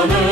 Sana